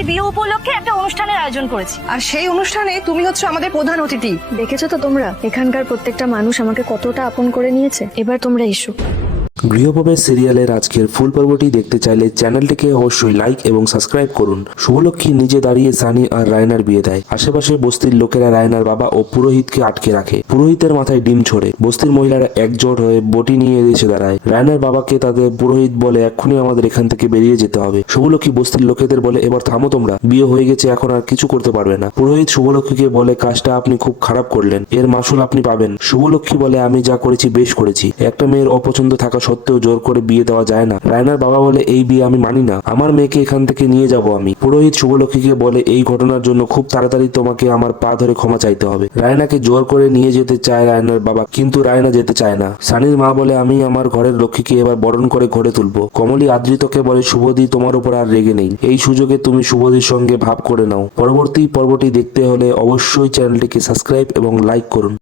সানির বিয়ে উপলক্ষে একটা অনুষ্ঠানের আয়োজন করেছি। আর সেই অনুষ্ঠানে তুমি হচ্ছে আমাদের প্রধান অতিথি। দেখেছ তো তোমরা? এখানকার প্রত্যেকটা মানুষ আমাকে কতটা আপন করে নিয়েছে। এবার তোমরা এসো। গৃহপ্রবেশ সিরিয়ালের আজকের ফুল পর্বটি দেখতে চাইলে চ্যানেলটিকে অবশ্যই লাইক এবং সাবস্ক্রাইব করুন। শুভলক্ষ্মী নিজে দাঁড়িয়ে সানি আর রায়নার বিয়ে দেয়। আশেপাশে বস্তির লোকেরা রায়নার বাবা ও পুরোহিতকে আটকে রাখে। পুরোহিতের মাথায় ডিম ছড়ে। বস্তির মহিলারা একজোট হয়ে বটি নিয়ে এসে দাঁড়ায়। রায়নার বাবাকে তাদের পুরোহিত বলে, এক্ষুনি আমাদের এখান থেকে বেরিয়ে যেতে হবে। শুভলক্ষ্মী বস্তির লোকেদের বলে, এবার থামো তোমরা। বিয়ে হয়ে গেছে, এখন আর কিছু করতে পারবে না। পুরোহিত শুভলক্ষ্মীকে বলে, কাজটা আপনি খুব খারাপ করলেন। এর মাসুল আপনি পাবেন। শুভলক্ষ্মী বলে, আমি যা করেছি বেশ করেছি। একটা মেয়ের অপছন্দ থাকা সত্ত্বেও জোর করে বিয়ে দেওয়া যায় না। রায়নার বাবা বলে, এই বিয়ে আমি মানি না। আমার মেয়েকে এখান থেকে নিয়ে যাব আমি। পুরোহিত শুভলক্ষ্মীকে বলে, এই ঘটনার জন্য খুব তাড়াতাড়ি তোমাকে আমার পা ধরে ক্ষমা চাইতে হবে। রায়নাকে জোর করে নিয়ে যেতে চায় রায়নার বাবা, কিন্তু রায়না যেতে চায় না। সানির মা বলে, আমি আমার ঘরের লক্ষ্মীকে এবার বরণ করে ঘরে তুলবো। কমলি আদৃতকে বলে শুভদি তোমার উপর আর রেগে নেই। এই সুযোগে তুমি শুভদির সঙ্গে ভাব করে নাও। পরবর্তী পর্বটি দেখতে হলে অবশ্যই চ্যানেলটিকে সাবস্ক্রাইব এবং লাইক করুন।